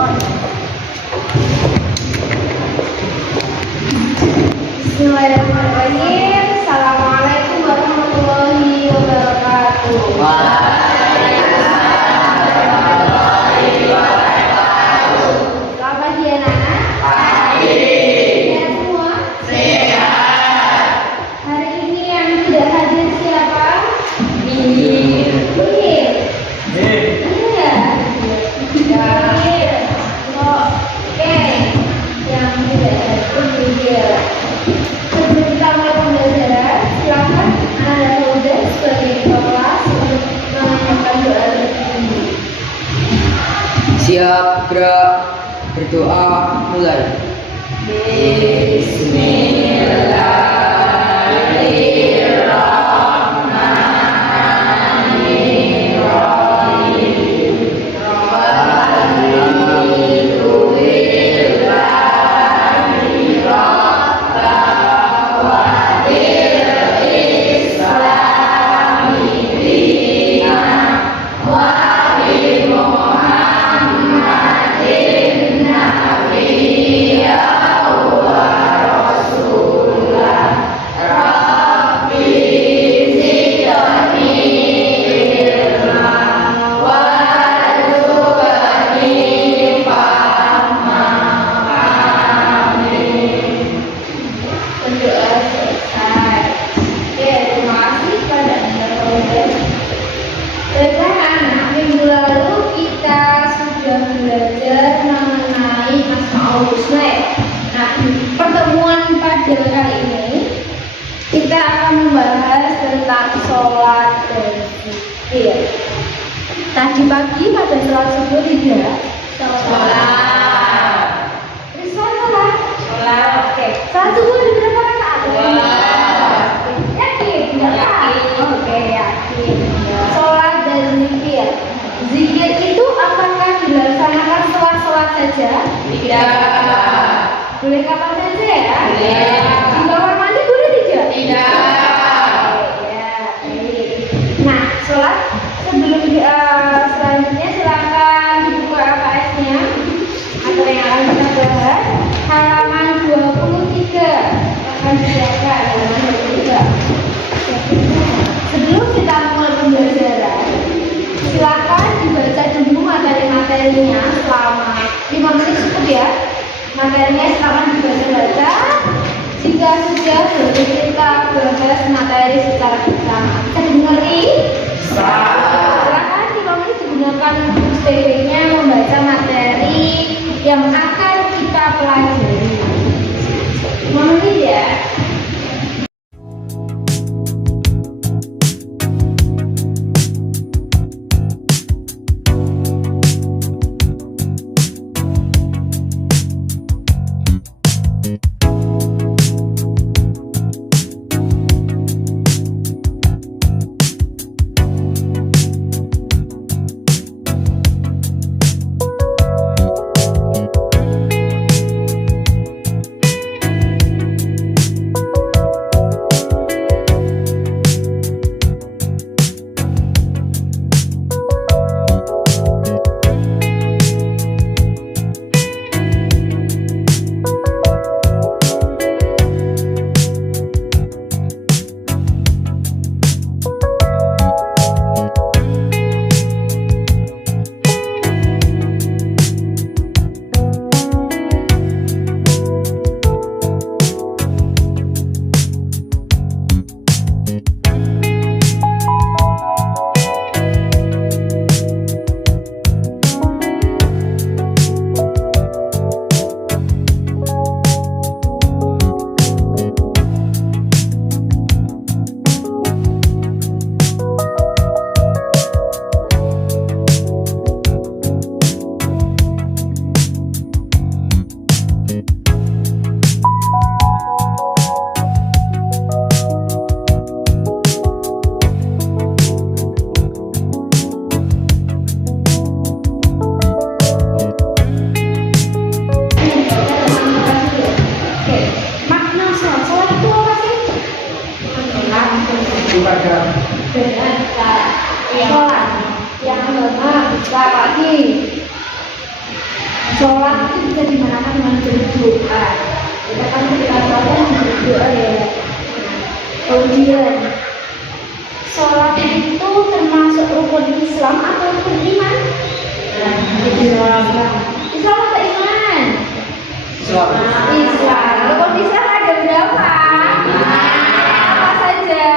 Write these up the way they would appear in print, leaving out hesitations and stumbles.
Bismillahirrahmanirrahim. Assalamualaikum warahmatullahi wabarakatuh. Selamat pagi anak-anak. Sehat semua? Hari ini yang tidak hadir siapa? Iya. Oke. Yang tidak hadir dia. Sebelum kita mulai pembelajaran, silakan Anda muda sebagai kelas untuk menanyakan doa tertinggi. Siap, gerak, berdoa, mulai. Berdoa selesai. Oke, terima kasih kepada Anda muda. Baiklah anak, minggu lalu kita sudah belajar mengenai Asmaul Husna. Nah, di pertemuan pada kali ini kita akan membahas tentang sholat dan zikir. Tadi pagi pada sholat subuh tidak? Sholat. Terus sholat? Sholat. Oke. Sholat subuh ada berapa rakaat? Yakin? Oke, yakin. Sholat dan zikir. Zikir itu apakah dilaksanakan setelah sholat saja? Tidak. Boleh kapan saja ya? Boleh. Di kamar mandi boleh tidak? Tidak. Ya, baik. Nah, sholat sebelum selanjutnya silakan dibuka LKS-nya atau yang akan kita bahas halaman 23 akan disiapkan halaman 23. Sebelum kita mulai pembelajaran, silakan dibaca dulu materi-materinya selama 5 menit cukup ya. Materinya silakan dibaca-baca. Jika sudah, berarti kita bahas materi secara bersama. Bisa dimengerti? Silakan 5 menit digunakan untuk stay-nya membaca materi yang akan kita pelajari. 5 menit ya. Sholat itu bisa dimanakan dengan berdoa. Kita kan ketika sholat berdoa ya. Kemudian sholat itu termasuk rukun Islam atau rukun iman? Islam. Islam atau iman? Islam. Islam. Rukun Islam ada berapa? Apa saja?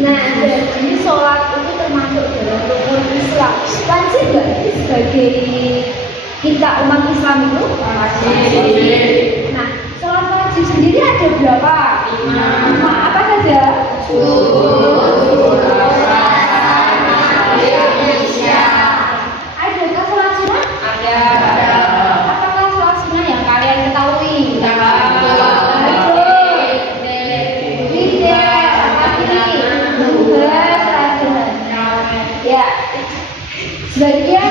Nah, jadi sholat itu termasuk dalam rukun Islam. Wajib nggak sih sebagai kita umat Islam itu? Wajib. Nah, sholat wajib sendiri ada berapa? 5. Apa saja? Adakah sholat sunnah? Apakah sholat sunnah yang kalian ketahui? Ya, sebagian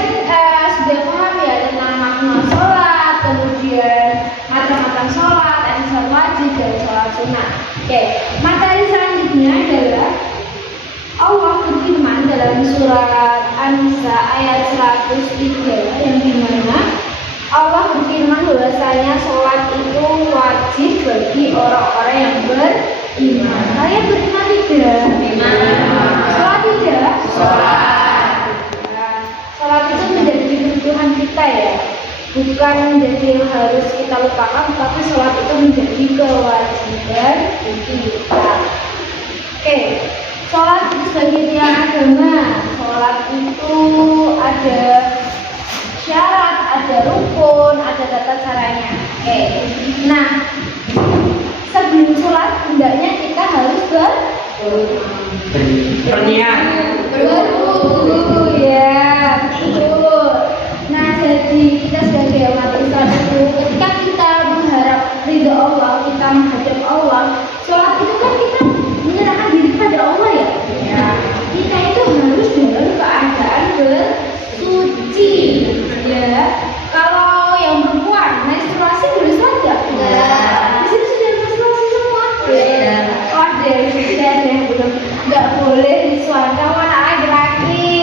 sudah paham ya tentang makna sholat, kemudian macam-macam sholat, ada sholat wajib dan sholat sunnah. Oke, materi selanjutnya adalah Allah berfirman dalam surat An-Nisa ayat 103 yang dimana Allah berfirman bahwasanya sholat itu wajib bagi orang-orang yang beriman. Kalian beriman tidak? Sholat tidak? Sholat itu menjadi kebutuhan kita ya, bukan menjadi yang harus kita lupakan, tapi sholat itu menjadi kewajiban kita. Oke, sholat itu sebagai tiang agama. Sholat itu ada syarat, ada rukun, ada tata caranya. Oke, nah sebelum sholat hendaknya kita harus Berniat. berwudu ya, betul. Nah, jadi kita sebagai umat Islam itu ketika kita mengharap ridho Allah, kita menghadap Allah, sholat itu kan kita menyerahkan diri kepada Allah ya. Kita itu harus dalam keadaan bersuci ya. Kalau yang perempuan menstruasi boleh sholat nggak? Di sini sudah menstruasi semua. Oh, ada yang belum nggak boleh disuarakan mana laki-laki.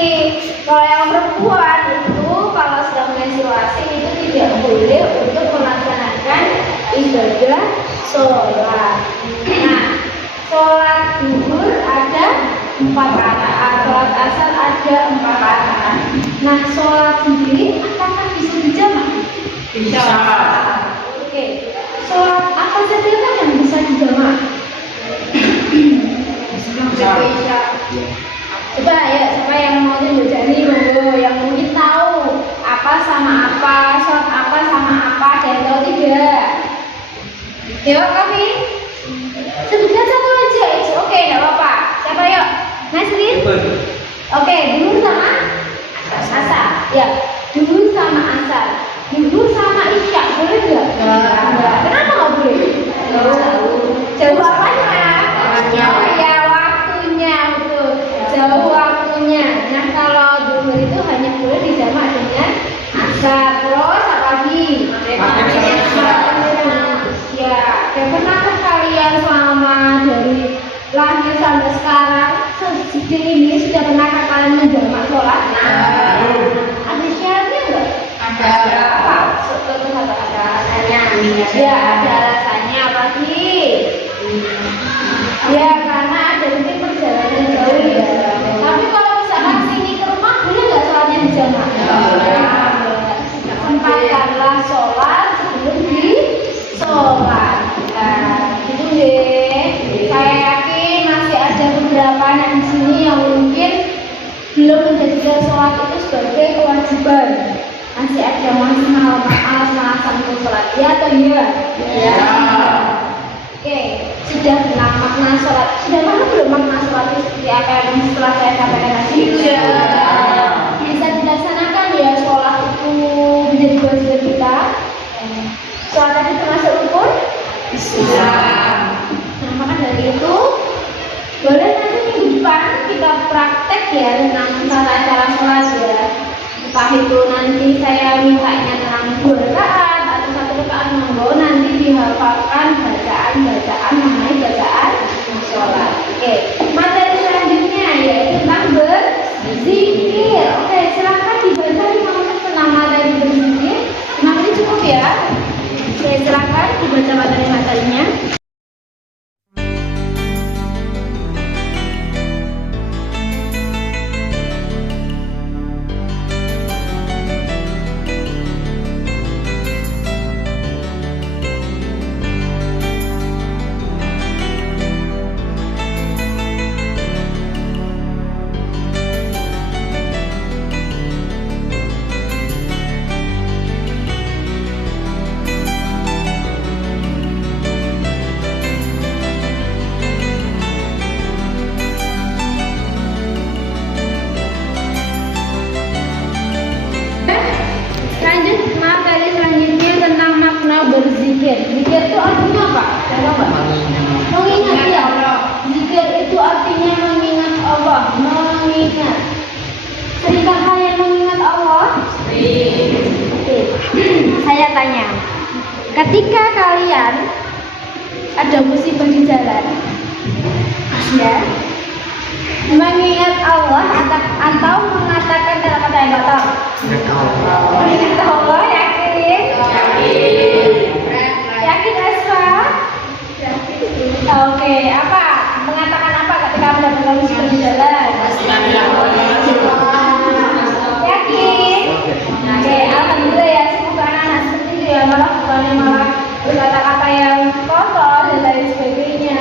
Kalau yang perempuan itu kalau sedang menstruasi itu tidak boleh untuk melaksanakan ibadah sholat. Nah, sholat zuhur ada 4 rakaat, sholat asar ada 4 rakaat. Nah, sholat sendiri apakah bisa dijamak? Bisa. Oke, sholat apa saja kan yang bisa dijamak? Coba ya, siapa yang mau tunjuk jari, monggo, yang mungkin tahu apa sama apa, sholat apa sama apa, dan tahu tidak? Jawab kami. Sebutkan satu aja, oke, tidak apa-apa. Siapa yuk? Nasrin? Oke, dulu sama asar. Ya, dulu sama asar. Dulu sama isya, boleh nggak? Kenapa nggak boleh? Jauh apanya? Oh ya, waktunya, betul. Jauh waktunya. Nah, kalau dulu itu hanya boleh dijamak dengan asar. Terus apa lagi? Ya, pernahkah kalian selama dari lahir sampai sekarang sejak ini sudah pernahkah kalian menjamak sholat? Ada syaratnya enggak? Ada. Apa? Betul ada alasannya. Ya, ada alasannya apa sih? Ya, karena ada mungkin perjalanan jauh ya. Tapi kalau misalkan sini ke rumah boleh nggak sholatnya dijamak? Sempatkanlah sholat sebelum sholat. Nah, gitu deh. Saya yakin masih ada beberapa anak di sini yang mungkin belum menjadikan sholat itu sebagai kewajiban. Masih ada masalah untuk sholat, ya atau iya? Ya. Oke, sudah kenal makna sholat. Sudah paham belum makna sholat itu seperti apa yang setelah saya sampaikan tadi? Sudah. Bisa dilaksanakan ya sholat itu menjadi kewajiban kita. Sholat tadi termasuk rukun Islam. Nah, maka dari itu boleh nanti minggu depan kita praktek ya tentang tata cara sholat ya. Entah itu nanti saya mintanya tentang 2 rakaat atau 1 rakaat, monggo nanti dihafalkan bacaan mengenai bacaan sholat. Oke, materi tanya. Ketika kalian ada musibah di jalan, ya, mengingat Allah atau mengatakan kata-kata yang kotor. Mengingat Allah, yakin? Yakin Asfa? Oke, apa? Mengatakan apa ketika mendapatkan musibah di jalan? Yakin? Oke, alhamdulillah ya, semoga anak-anak seperti itu ya, malah berkata-kata yang kotor dan lain sebagainya.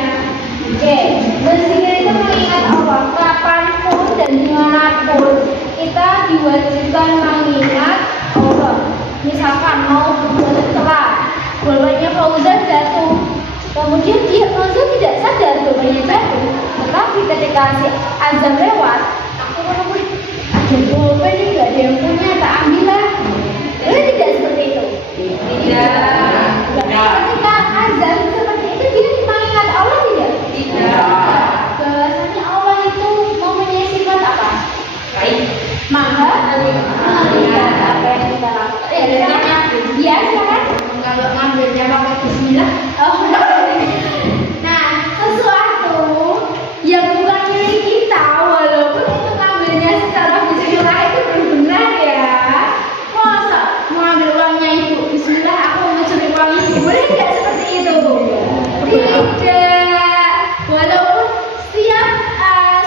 Oke, berzikir itu mengingat Allah kapanpun dan dimanapun kita diwajibkan mengingat Allah. Misalkan mau berbuat salah, bolanya Fauzan jatuh, kemudian dia Fauzan tidak sadar bolanya jatuh, tetapi ketika si azan lewat, aku menunggu ada bolpen ini nggak ada yang punya, tak ambil lah. Tidak seperti itu. Tidak. Ketika azan seperti itu dia mengingat Allah tidak? Tidak. Bahwasanya Allah itu mempunyai sifat apa? Baik. Maha melihat apa yang kita lakukan. Ya, silakan. Kalau ngambilnya pakai Bismillah. Oh, nah, sesuatu yang bukan milik kita, walaupun itu ngambilnya secara Bismillah itu belum benar ya. Masa mau ambil uangnya ibu Bismillah, aku mau mencuri uang ibu, boleh tidak seperti itu? Tidak. Walaupun setiap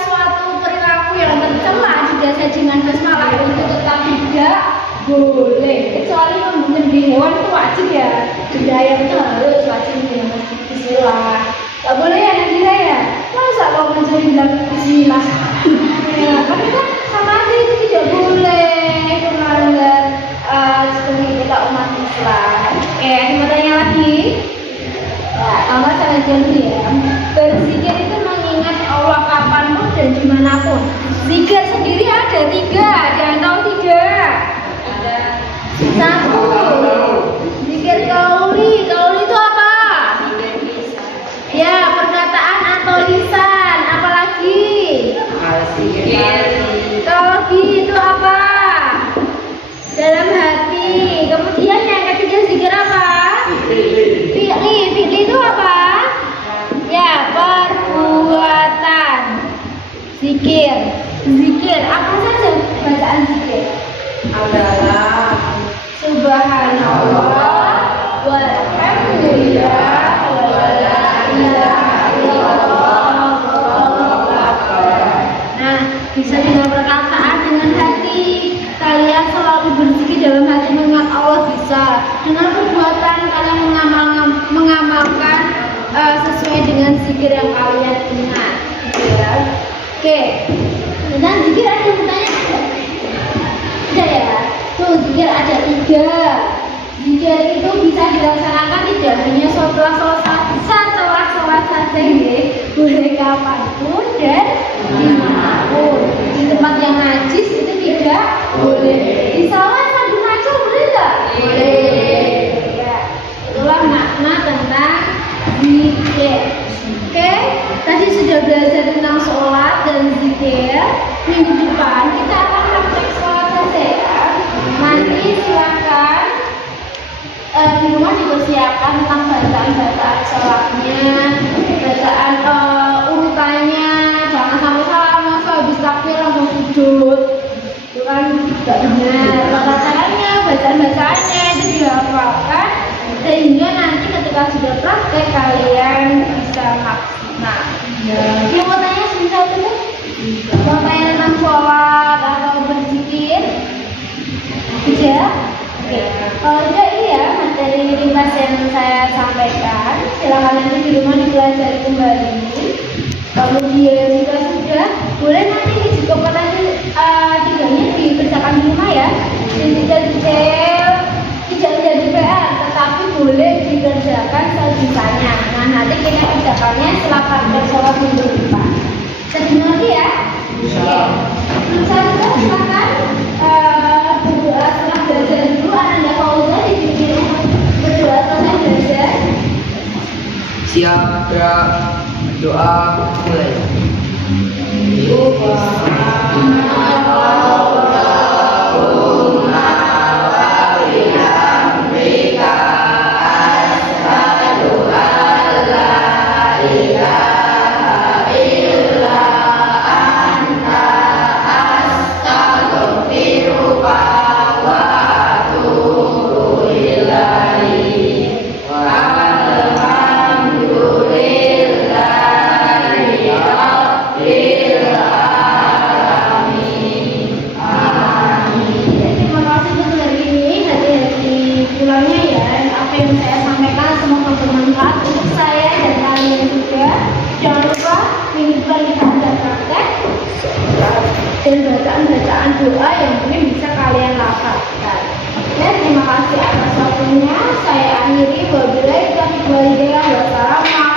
suatu perilaku yang tercela didasari dengan basmalah itu tetap tidak boleh, kecuali membunuh hewan itu wajib ya. Benda ayam itu harus wajib dengan Bismillah. Gak boleh ya Nadira ya. Masa kalau mencuri bilang Bismillah? Ya, tapi kan sama aja itu tidak boleh. Itu melanggar sebagai kita umat Islam. Oke, ada mau tanya lagi? Mama sangat dulu ya. Berzikir itu mengingat Allah kapanpun dan dimanapun. Zikir sendiri ada 3, jangan tahu 3. Satu, zikir kauli. Kauli itu apa? Ya, perkataan atau lisan. Apalagi? Kalbi itu apa? Dalam hati. Kemudian yang ketiga zikir apa? Fi'li itu apa? Ya, perbuatan. Zikir apa saja bacaan zikir? Adalah Subhanallah walhamdulillah wala ilaha illallah wallahu akbar. Nah, bisa dengan perkataan, dengan hati. Kalian selalu berzikir dalam hati mengingat Allah bisa. Dengan perbuatan kalian mengamalkan sesuai dengan zikir yang kalian ingat. Ya. Oke. Dan zikir ada yang bertanya tidak? Tidak ya. Tuh, zikir ada 3. Zikir itu bisa dilaksanakan tidak hanya setelah sholat saja ya. Boleh kapanpun dan dimanapun. Di tempat yang najis itu tidak boleh. Di sholat sambil maco boleh tak? Boleh. Ya, itulah makna tentang zikir. Oke, tadi sudah belajar tentang sholat dan zikir. Minggu depan kita akan praktek sholat saja ya. Nanti silakan di rumah dipersiapkan tentang bacaan sholatnya, bacaan urutannya. Jangan sampai salah, masa habis takbir langsung sujud. Itu kan tidak benar. Bacaannya, bacaan-bacaannya itu dihafalkan sehingga nanti ketika sudah praktek kalian bisa maksimal. Dia mau tanya sebentar dulu? Mau tanya tentang sholat atau berzikir? Tidak? Oke. Kalau tidak iya materi ringkas yang saya sampaikan, silakan nanti di rumah dipelajari kembali. Kemudian jika sudah, boleh nanti jika nanti 3-nya dikerjakan di rumah ya. Detail-detail tidak menjadi PR, tetapi boleh dikerjakan sebisanya. Nah, nanti kita kerjakannya setelah praktek sholat minggu depan. Bisa dimengerti ya? Oke. Bisa silakan berdoa setelah belajar dulu. Anda Fauzan dipimpin berdoa setelah belajar. Siap, doa mulai. Allahumma wa bihamdika dan bacaan-bacaan doa yang mungkin bisa kalian lafazkan. Ya, terima kasih atas waktunya. Saya akhiri. Wabillahi taufiq wal hidayah. Wassalamualaikum